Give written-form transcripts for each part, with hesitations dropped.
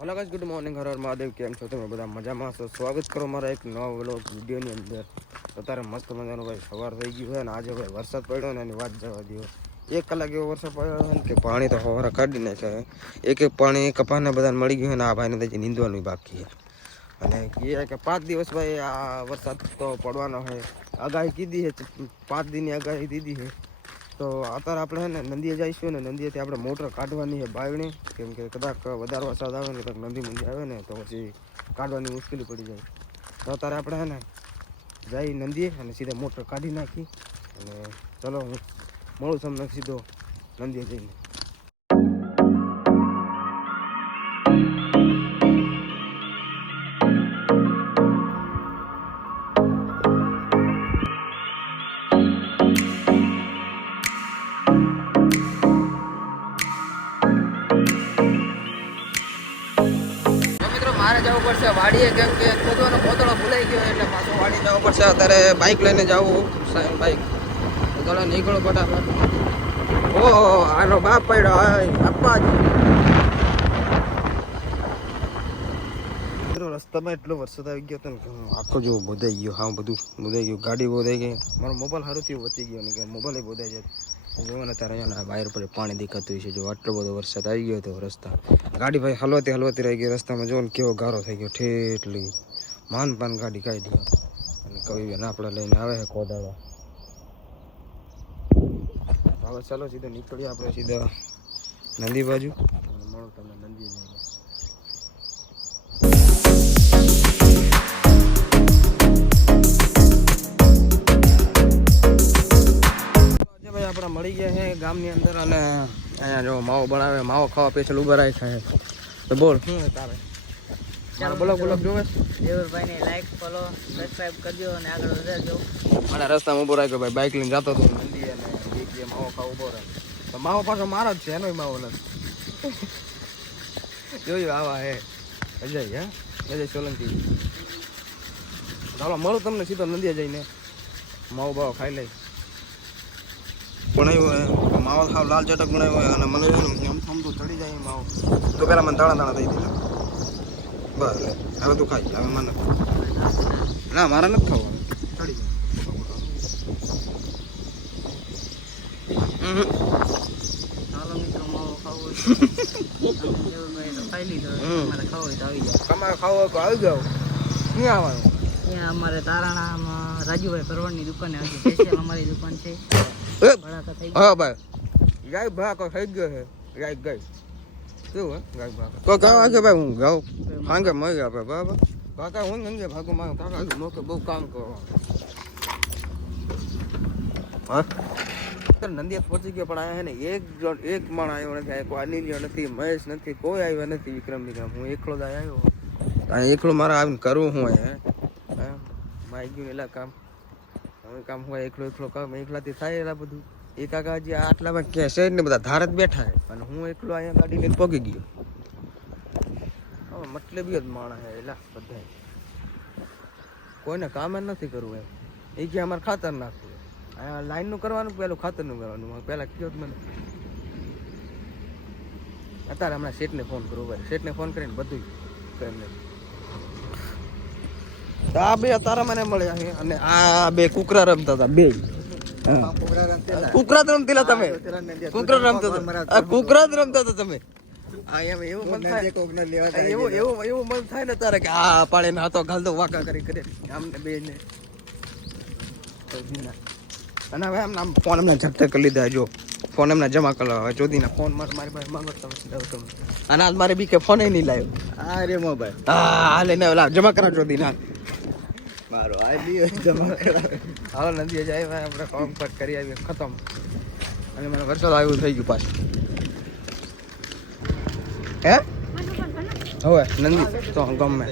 Hello guys, good morning. Har Har Mahadev. કેમ છો તમે બધા? મજામાં છો? સ્વાગત કરો મારા એક નવા વ્લોગ વિડીયોની અંદર. અત્યારે મસ્ત મજાનો ભાઈ સવાર થઈ ગયું છે ને આજે ભાઈ વરસાદ પડ્યો ને એની વાત જવા દો. 1 કલાક એવો વરસાદ પડ્યો છે કે પાણી તો સવારે કાઢી નાખ્યા. એક પાણી કપાસને બધાને મળી ગયું ને આ ભાઈને તો નીંદવાનું બાકી છે. અને કહે કે 5 દિવસ ભાઈ આ વરસાદ તો પડવાનો છે. આગાહી કીધી છે, 5 દિનની આગાહી દીધી છે. તો અત્યારે આપણે છે ને નદીએ જઈશું ને નદીએથી આપણે મોટર કાઢવાની છે બાયણી, કેમ કે કદાચ વધારે વરસાદ આવે ને તો નદી આવે ને તો પછી કાઢવાની મુશ્કેલી પડી જાય. તો અત્યારે આપણે છે ને જઈ નદીએ અને સીધા મોટર કાઢી નાખી અને ચલો હું મળું તમને સીધો નદીએ જઈને. મારે જવું પડશે વાડીએ, કેમ કે ખોદવાનો કોતળો ભૂલાઈ ગયો એટલે પાછો વાડી જવું પડશે. અત્યારે બાઇક લઈને જવું, સાઈન બાઇક. થોડા નીકળો ફટાફટ. ઓહો, આનો બાપ પડ્યો અપ્પાજી. રસ્તામાં એટલો વરસાદ આવી ગયો હતો ને કે આખો જેવો બોધાઈ ગયો. હા, બધું બોધાઈ ગયું. ગાડી બોધાઈ ગઈ. મારો મોબાઈલ સારું થયું વચી ગયો ને કે મોબાઈલ બોધાઈ જાય. જોવો ને ત્યારે અહીંયા વાયર પર પાણી દેખાતું છે. જો આટલો બધો વરસાદ આવી ગયો હતો રસ્તા, ગાડી ભાઈ હલવાતી રહી ગઈ રસ્તામાં. જો ને કેવો ગારો થઈ ગયો ઠેઠલી. માન ગાડી કાઢી દીધી અને કવિ બેન આપણે લઈને આવે છે કોદાળો. હવે ચાલો સીધા નીકળીએ આપણે સીધા નદી બાજુ અને મળો તમને નદીએ જઈને. આપણે મળી ગયા છે ગામની અંદર અને અહીંયા જો માવો બનાવે, માવો ખાવા પેછળ ઉભા રાખ્યા છે. તો બોલ શું છે તારે? બોલો જોવે દેવરભાઈને લાઈક ફોલો સબસ્ક્રાઇબ કરજો અને આગળ વધારજો. મને રસ્તામાં ઉભો રાખ્યો ભાઈ, બાઇક લઈને જતો હતો નંદી અને એક માવો ખાવા ઉભો રહે. તો માવો પાછો મારો જ છે, એનો માવો નથી. જોયું આવા હે અજય, અજય સોલંકી. ચાલો મળું તમને સીધો નદીએ જઈને. માવો બાવો ખાઈ લઈ. બનાવ્યો માવો ખાવ લાલ ચટક બનાવ્યો હોય અને મને આમ તો ચડી જાય માવો. તો પેલા મને દાણા દઈ દીધા. બસ હવે તું ખાઈ. હવે મને ના, મારા નથી ખાવા. ચડી જાય. ચાલો મિત્રો, માવો ખાવો ખાઈ લીધો. તમારે ખાવો હોય તો આવી જાઓ. તમારે ખાવો હોય તો આવી જાઓ. ક્યાં આવવાનું? ત્યાં અમારે તારાણામાં રાજુભાઈ પરવડની દુકાને આવી સ્પેશિયલ અમારી દુકાન છે. હા ભાઈ, ગાય ભાગ થઈ ગયો છે. ગાય કેવું હે ગાય ભાગ તો ગાવ કે ભાઈ હું ગાવ હાંગે મળી આપે બરાબર. કાકા હું ગંગે ભાગો મારો કાકા મોકે બહુ કામ કરો. હા નંદિયા પહોંચી ગયો પણ આયા હે ને એક માણ આવ્યો નથી. કોઈ અનિલ નથી, મહેશ નથી, કોઈ આવ્યા નથી. વિક્રમ હું એકલો જ આવ્યો. એકલો મારે આવીને કરવું હું હે માઈ ગયું એલા કામ. હવે કામ હોય એકલો કામ એકલાથી થાય એલા બધું. એ કાકા હજી આટલામાં ક્યાં છે ને બધા ધાર જ બેઠા છે અને હું એકલો અહીંયા ગાડી લઈને પગી ગયો. હવે મતલબ જ માણસ હે એલા બધા. કોઈને કામ જ નથી કરવું એમ. એ કે અમારે ખાતર નાખવું. અહીંયા લાઈનનું કરવાનું, પેલું ખાતરનું કરવાનું. પહેલાં કયો મને. અત્યારે હમણાં શેઠને ફોન કરવો ભાઈ. શેઠને ફોન કરીને બધું કરીને આ બે તારા મને મળ્યા છે અને આ બે કુકરા રમતા હતા. બે કુકરા જ રમતા તમે. કુકરા રમતા હતા. કુકરા જ રમતા હતા તમે. એવું મન થાય ને તારે કે આ પાડે ને હાથો ઘાલતો વાકા કરી આમને બે ને. અને હવે આમ ફોન એમને ઝપટે કરી લીધા. જો ફોન એમને જમા કરવા ચોધીના ફોન મારી પાસે માંગો તમે. અને આજ મારે બી કે ફોન નહીં લાવ્યો. હા રે મોબાઈલ હા લઈને જમા કરા ચોધીના. મારો આ જમા કરાવે. હાલો નદીએ જાય આપણે કામ કટ કરી આવીએ. ખતમ. અને મને વરસાદ આવ્યું થઈ ગયું પાછું. હે હવે નંદી તો ગમે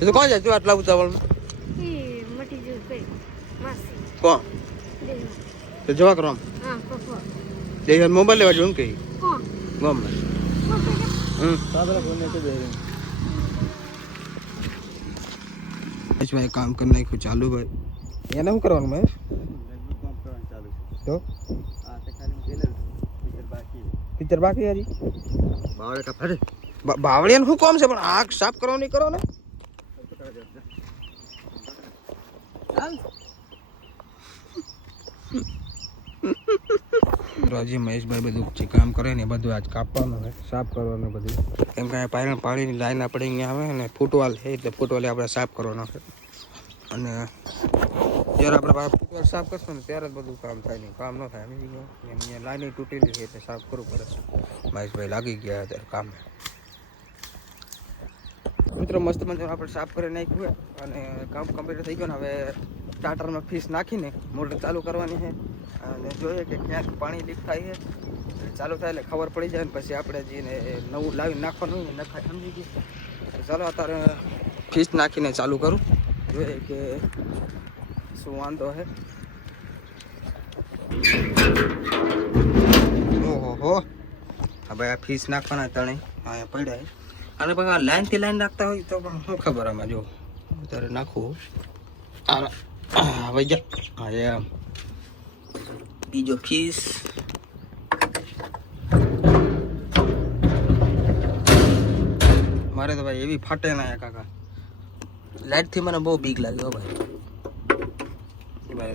તો કોણ જાય તું આટલા ઉતાવળમાં? કોણ તો જવા કરો આમ મોબાઈલ લેવા જો કે ગમે. ભાઈ કામ કરી નાખ્યું ચાલુ ભાઈ. એને શું કરવાનું મહેશ? તો પિક્ચર બાકી હજી બાવળે કા ફરે બાવળિયાનું શું કામ છે પણ આગ સાફ કરવાનું નહીં કરો ને. હજી મહેશભાઈ બધું જે કામ કરે ને એ બધું આજ કાપવાનું છે, સાફ કરવાનું બધું. કેમ કે પાણીની લાઈન આપણે અહીંયા આવે ને ફૂટવાલ છે એટલે ફૂટવાલે આપણે સાફ કરવાનો છે. અને જ્યારે આપણે ફૂટવાલ સાફ કરશું ને ત્યારે જ બધું કામ થાય. નહીં કામ ન થાય. અહીંયા લાઈન તૂટેલી છે એટલે સાફ કરવું પડે. મહેશભાઈ લાગી ગયા ત્યારે કામ. મિત્રો મસ્ત મજાનું આપણે સાફ કરી નાખ્યું હોય અને કામ કમ્પ્લીટ થઈ ગયું ને હવે સ્ટાર્ટરમાં ફીસ નાખીને મોટર ચાલુ કરવાની છે અને જોઈએ કે ક્યાંક પાણી લીક થાય છે. ચાલુ થાય એટલે ખબર પડી જાય ને પછી આપણે જેને નવું લાવી નાખવાનું હોય ને નખાય સમજી ગઈ. ચાલો અત્યારે ફીસ નાખીને ચાલુ કરું, જોઈએ કે શું વાંધો છે. ઓહો હવે આ ફીસ નાખવાના તણે અહીંયા પડ્યા. અને પછી આ લાઈનથી લાઈન નાખતા હોય તો પણ શું ખબર આમાં જો અત્યારે નાખવું હવે જા એમ બીજો ફીસ. મારે તો ભાઈ એવી ફાટે ના કાકા, લાઈટથી મને બહુ બીક લાગ્યો ભાઈ.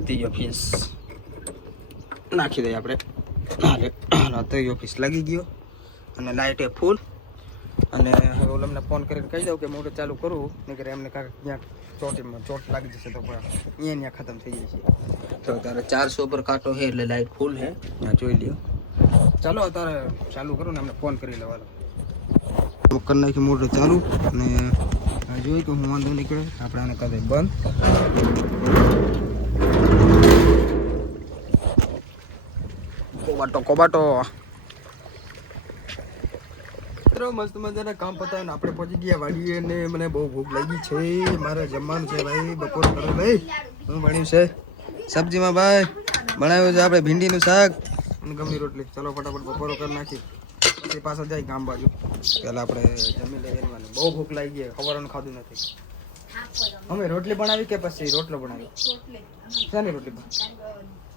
ત્રીજો ફીસ નાખી દઈએ આપણે. ત્રીજો ફીસ લાગી ગયો અને લાઈટ એ ફૂલ. અને હવે ઓલમને ફોન કરીને કહી દઉં કે મોટર ચાલુ કરું, નહીં કરે એમને કાંઈક ત્યાં ચોટ લાગી જશે તો પણ અહીંયા ખતમ થઈ જશે. તો અત્યારે 400 પર કાંટો છે એટલે લાઇટ ફૂલ છે, ત્યાં જોઈ લ્યો. ચાલો અત્યારે ચાલુ કરું ને એમને ફોન કરી લેવાનો. કરી નાખી મોટર ચાલુ અને જોઈ કે હું વાંધો નીકળે આપણે આને કરે બંધ. કોબાટો મસ્ત મજાના કામ પતાવીને આપણે પહોંચી ગયા વાડીએ ને મને બહુ ભૂખ લાગી છે. મારે જમવાનું છે ભાઈ, બપોર કરો ભાઈ. શું બન્યું છે સબ્જીમાં ભાઈ? બનાવ્યું છે આપણે ભીંડીનું શાક અને ગમની રોટલી. ચલો ફટાફટ બપોરો કરી નાખી પછી પાછા જાય ગામ બાજુ. પહેલાં આપણે જમી લઈએ. બહુ ભૂખ લાગી ગઈ, ખબરનું ખાધું નથી. અમે રોટલી બનાવી કે પછી રોટલો બનાવી? શાની રોટલી?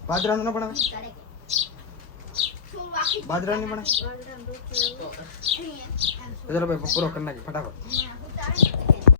બાજરાનું ના બનાવે? બાજરાની બનાવે? ચલો ભાઈ પૂરો કરી નાખી ફટાફટ.